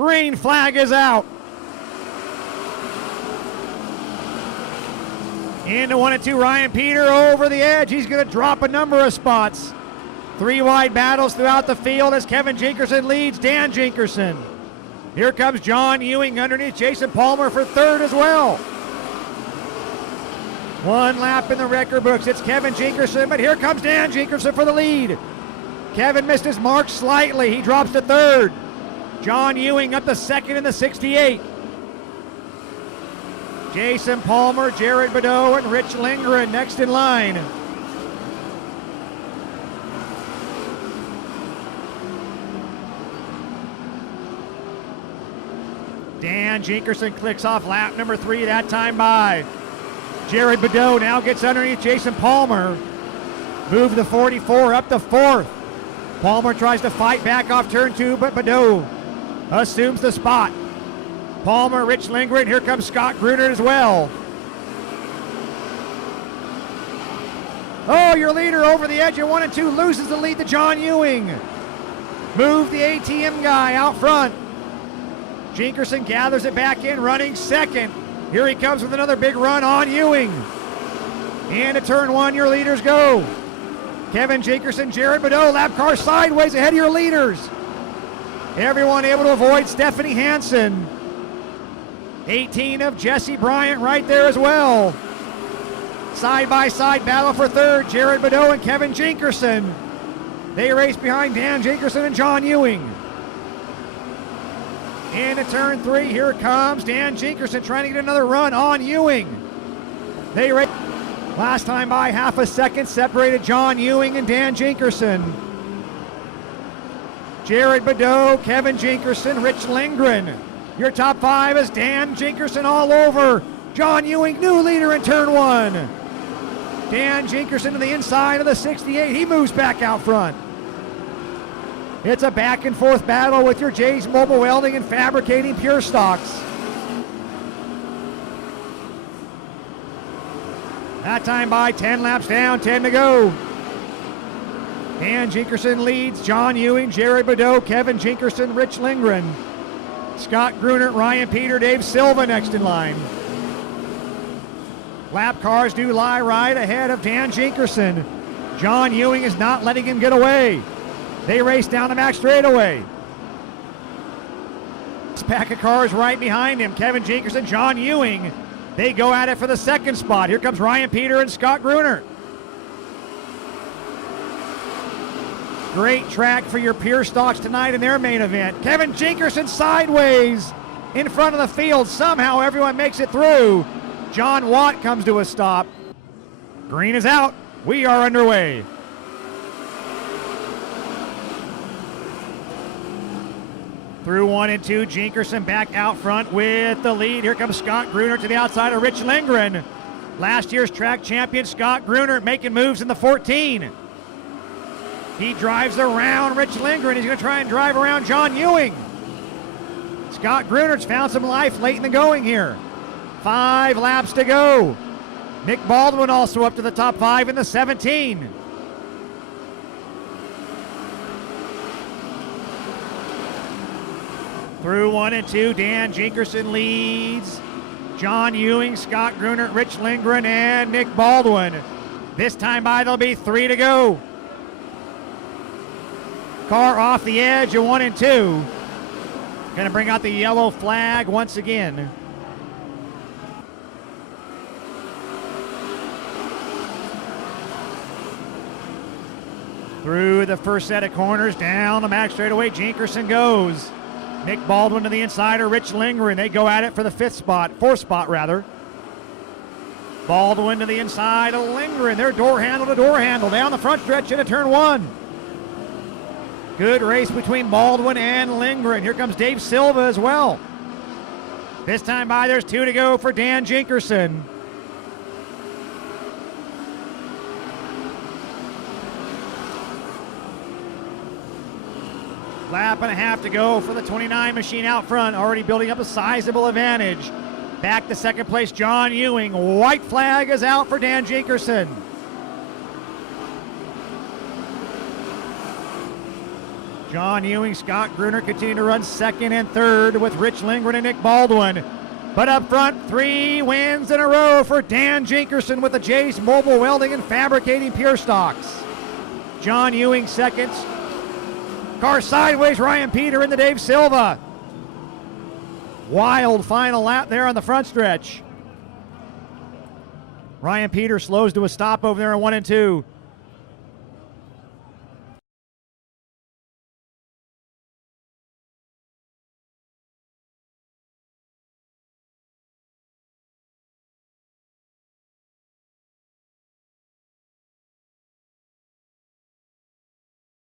Green flag is out. Into 1 and 2, Ryan Peter over the edge. He's going to drop a number of spots. 3 wide battles throughout the field as Kevin Jinkerson leads Dan Jinkerson. Here comes John Ewing underneath Jason Palmer for third as well. 1 lap in the record books. It's Kevin Jinkerson, but here comes Dan Jinkerson for the lead. Kevin missed his mark slightly. He drops to third. John Ewing up to second in the 68. Jason Palmer, Jared Badeau, and Rich Lindgren next in line. Dan Jinkerson clicks off lap number 3 that time by. Jared Badeau now gets underneath Jason Palmer. Move the 44 up to 4th. Palmer tries to fight back off turn 2, but Badeau assumes the spot. Palmer, Rich Lindgren, here comes Scott Gruner as well. Oh, your leader over the edge at 1 and 2 loses the lead to John Ewing. Move the ATM guy out front. Jinkerson gathers it back in, running second. Here he comes with another big run on Ewing. And to turn 1, your leaders go. Kevin Jinkerson, Jared Badeau, lap car sideways ahead of your leaders. Everyone able to avoid Stephanie Hansen. 18 of Jesse Bryant right there as well. Side-by-side battle for third, Jared Badeau and Kevin Jinkerson. They race behind Dan Jinkerson and John Ewing. Into turn 3, here comes Dan Jinkerson trying to get another run on Ewing. They race. Last time by half a second separated John Ewing and Dan Jinkerson. Jared Badeau, Kevin Jinkerson, Rich Lindgren. Your top 5 is Dan Jinkerson all over. John Ewing, new leader in turn 1. Dan Jinkerson to the inside of the 68. He moves back out front. It's a back and forth battle with your J's Mobile Welding and Fabricating Pure Stocks. That time by 10 laps down, 10 to go. Dan Jinkerson leads, John Ewing, Jared Badeau, Kevin Jinkerson, Rich Lindgren. Scott Gruner, Ryan Peter, Dave Silva next in line. Lap cars do lie right ahead of Dan Jinkerson. John Ewing is not letting him get away. They race down the back straightaway. This pack of cars right behind him. Kevin Jinkerson, John Ewing. They go at it for the second spot. Here comes Ryan Peter and Scott Gruner. Great track for your Pure Stocks tonight in their main event. Kevin Jinkerson sideways in front of the field. Somehow everyone makes it through. John Watt comes to a stop. Green is out. We are underway. Through 1 and 2, Jinkerson back out front with the lead. Here comes Scott Gruner to the outside of Rich Lindgren. Last year's track champion Scott Gruner making moves in the 14. He drives around Rich Lindgren. He's going to try and drive around John Ewing. Scott Gruner's found some life late in the going here. 5 laps to go. Nick Baldwin also up to the top 5 in the 17. Through 1 and 2, Dan Jinkerson leads. John Ewing, Scott Gruner, Rich Lindgren, and Nick Baldwin. This time by, there'll be 3 to go. Car off the edge at 1 and 2. Going to bring out the yellow flag once again. Through the first set of corners, down the back straightaway, Jinkerson goes. Nick Baldwin to the inside of Rich Lindgren. They go at it for the fourth spot rather. Baldwin to the inside of Lindgren. They're door handle to door handle down the front stretch into turn 1. Good race between Baldwin and Lindgren. Here comes Dave Silva as well. This time by, there's 2 to go for Dan Jinkerson. Lap and a half to go for the 29 machine out front, already building up a sizable advantage. Back to second place, John Ewing. White flag is out for Dan Jinkerson. John Ewing, Scott Gruner continue to run second and third with Rich Lindgren and Nick Baldwin. But up front, 3 wins in a row for Dan Jinkerson with the Jay's Mobile Welding and Fabricating Pure Stocks. John Ewing second. Car sideways, Ryan Peter into Dave Silva. Wild final lap there on the front stretch. Ryan Peter slows to a stop over there in 1 and 2.